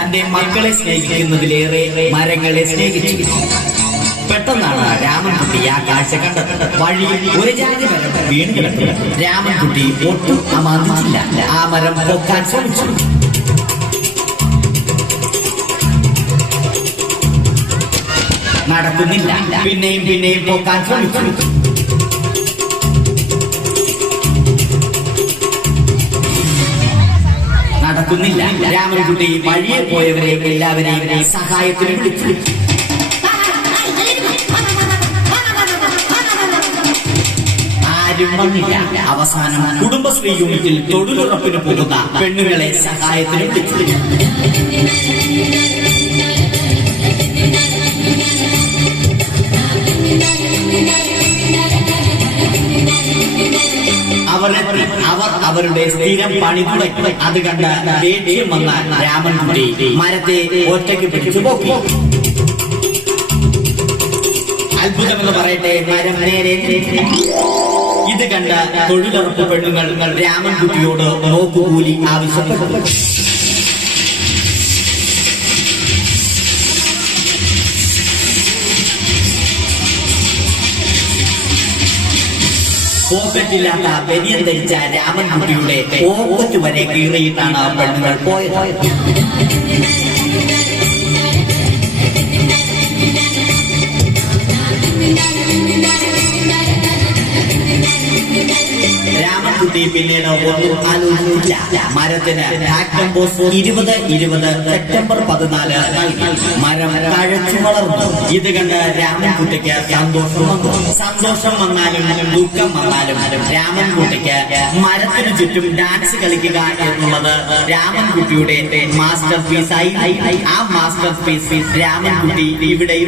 തന്റെ മക്കളെ സ്നേഹിക്കുന്നതിലേറെ മരങ്ങളെ സ്നേഹിച്ചു. പെട്ടെന്നാണ് രാമൻകുട്ടി ആ കാഴ്ച കണ്ടത്. വഴിയിൽ ഒരു ജാതി മരം വീണ് കിടക്കുക. രാമൻകുട്ടി ഒട്ടും അമാന്തിച്ചില്ല. ആ മരം പൊക്കാൻ ശ്രമിച്ചു. നടക്കുന്നില്ല. പിന്നെയും പിന്നെയും പൊക്കാൻ ശ്രമിച്ചു. നടക്കുന്നില്ല. രാമൻകുട്ടി വഴിയെ പോയവരെ എല്ലാവരെയും സഹായത്തിന് വിളിച്ചു. ആരും വന്നില്ല. അവസാനം കുടുംബശ്രീ യൂണിറ്റിൽ തൊഴിലുറപ്പിന് പോകുന്ന പെണ്ണുങ്ങളെ സഹായത്തിന് വിളിച്ചു. അവർ അവരുടെ സ്ഥിരം പണി തുടങ്ങി. അത് കണ്ട ദേഷ്യം വന്ന രാമൻകുട്ടി മരത്തെ ഒറ്റയ്ക്ക് പിടിച്ചു പോക്കി. അത്ഭുതമെന്ന് പറയട്ടെ, മരം നേരെ. ഇത് കണ്ട തൊഴിലുറപ്പ് പെണ്ണുങ്ങൾ രാമൻകുട്ടിയോട് നോക്കുകൂലി ആവശ്യപ്പെട്ടു. പോക്കറ്റില്ലാത്ത ബനിയൻ ധരിച്ച രാമൻകുട്ടിയുടെ പോക്കറ്റ് വരെ കീറിയിട്ടാണ് പെണ്ണുങ്ങൾ പോയത്. രാമൻകുട്ടി പിന്നീട് ഒന്നും ആലോചിച്ചില്ല. മരത്തിന് ആക്ടംബോസ് 2020 സെപ്റ്റംബർ 14 നൽകി. മരം തഴച്ചു വളർന്നു. ഇത് കണ്ട് രാമൻകുട്ടിക്ക് സന്തോഷം വന്നു. സന്തോഷം വന്നാലും ദുഃഖം വന്നാലും രാമൻകുട്ടിക്ക് മരത്തിനു ചുറ്റും ഡാൻസ് കളിക്കുക എന്നുള്ളത് രാമൻകുട്ടിയുടെ മാസ്റ്റർ പീസായി. ആ മാസ്റ്റർ പീസ് രാമൻകുട്ടി ഇവിടെ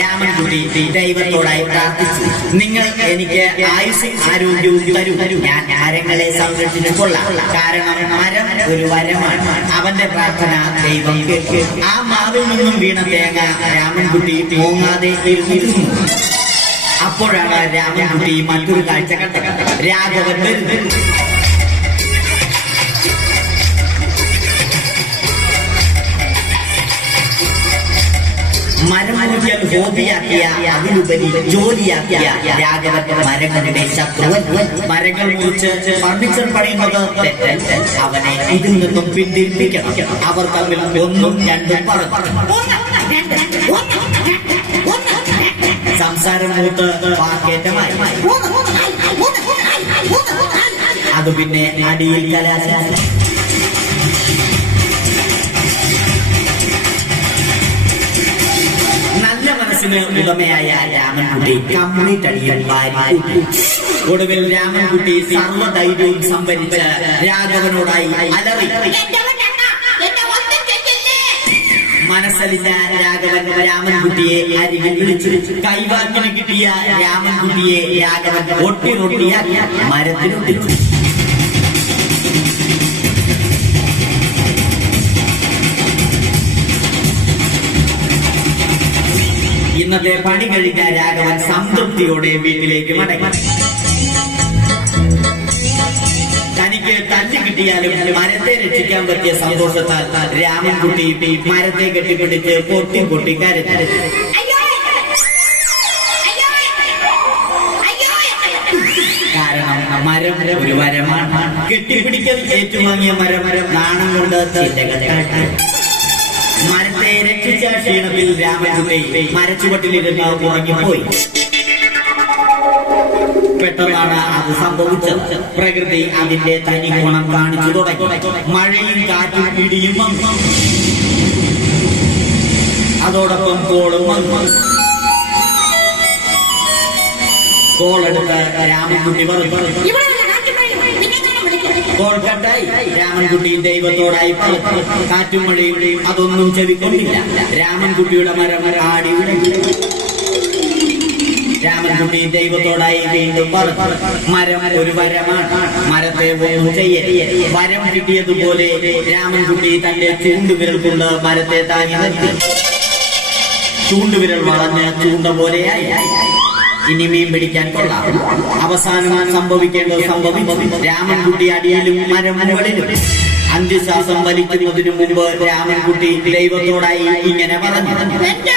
രാമൻകുട്ടി ദൈവത്തോടായി പ്രാർത്ഥിച്ചു. നിങ്ങൾ എനിക്ക് ആയുസ്സും ആരോഗ്യവും തരൂ. ഞാൻ മരങ്ങളെ സംരക്ഷിച്ചു കൊള്ളാം. കാരണം മരം ഒരു വരമാണ്. അവന്റെ പ്രാർത്ഥന ദൈവം കേട്ടു. ആ മാവിൽ നിന്നും വീണ തേങ്ങ രാമൻകുട്ടി പോങ്ങാതെ ഇരുന്നിരുന്നു. അപ്പോഴാണ് രാമൻകുട്ടി മറ്റൊരു കാഴ്ച കണ്ടത്. രാഘവൻ വരുന്നു. മരം മുറിക്കൽ ഹോബിയാക്കിയ, അതിലുപരി ജോലിയാക്കിയ രാഘവൻ മരങ്ങളുടെ ശത്രുവൻ. മരങ്ങൾ മുറിച്ച് ഫർണിച്ചർ പണിയുന്നത് തെറ്റല്ല. അവനെ ഇതിൽ നിന്നും പിന്തിരിപ്പിക്കണം. അവർ തമ്മിൽ ഒന്നും രണ്ടും പറഞ്ഞു. സംസാരം മൂത്ത് വാക്കേറ്റമായി. അത് പിന്നെ അടിയിൽ കലാശാല. ഉടമയായ രാമൻകുട്ടി കംപ്ലീറ്റ് അടിയിൽ വാരി. ഒടുവിൽ രാമൻകുട്ടി സർവ്വധൈര്യവും സംഭരിച്ച് രാഘവനോടായി അലറി. മനസ്സലിച്ച രാഘവൻ രാമൻകുട്ടിയെ അരികിൽ വിളിച്ചു. കൈവാക്കിന് കിട്ടിയ രാമൻകുട്ടിയെ രാഘവൻ ഒട്ടിയാക്കി മരത്തിനൊട്ടിച്ചു. ഇന്നത്തെ പണി കഴിഞ്ഞ രാഘവൻ സംതൃപ്തിയോടെ വീട്ടിലേക്ക് മടങ്ങി. തനിക്ക് തല്ല് കിട്ടിയാലും മരത്തെ രക്ഷിക്കാൻ പറ്റിയ സന്തോഷത്താൽ രാമൻകുട്ടി മരത്തെ കെട്ടിപ്പിടിച്ച് പൊട്ടി കരഞ്ഞു. കാരണം മരം ഒരു വരമാണ്. കെട്ടിപ്പിടിക്കൽ ഏറ്റുവാങ്ങിയ മരം നാണം കൊണ്ട് മരത്തെ രക്ഷിച്ച ക്ഷീണത്തിൽ രാമൻകുട്ടി മരച്ചുവട്ടിലിരുന്ന് ഉറങ്ങിപ്പോയി. പെട്ടെന്നാണ് അത് സംഭവിച്ചത്. പ്രകൃതി അതിന്റെ തനി ഗുണം കാണിച്ചു തുടങ്ങി. മഴയും കാറ്റും ഇടിയും വന്നു. അതോടൊപ്പം കോളും വന്നു. കോളെടുത്ത് രാമൻകുട്ടി പറഞ്ഞു. കോൾ കട്ടായി. രാമൻകുട്ടി ദൈവത്തോടായി പറഞ്ഞു. കാറ്റും മഴയും അതൊന്നും ചെവിക്കൊണ്ടില്ല. രാമൻകുട്ടിയുടെ മരം ആടി. രാമൻകുട്ടി ദൈവത്തോടായി വീണ്ടും പറഞ്ഞു, മരം ഒരു വരമാണ്, മരത്തെ ഒന്നും ചെയ്യരുത്. വരം കിട്ടിയതുപോലെ രാമൻകുട്ടി തന്റെ ചൂണ്ടുവിരൽ കൊണ്ട് മരത്തെ താങ്ങി നിർത്തി. ചൂണ്ടുവിരൽ വളഞ്ഞ് ചൂണ്ട പോലെയായി. ഇനി മീൻ പിടിക്കാൻ കൊള്ളാം. അവസാനം സംഭവിക്കേണ്ടത് സംഭവിച്ചു. രാമൻകുട്ടി അടിയിലും മരം മുകളിലും. അന്ത്യശ്വാസം വലിക്കുന്നതിനു മുമ്പ് രാമൻകുട്ടി ദൈവത്തോടായി ഇങ്ങനെ പറഞ്ഞു, എന്റെ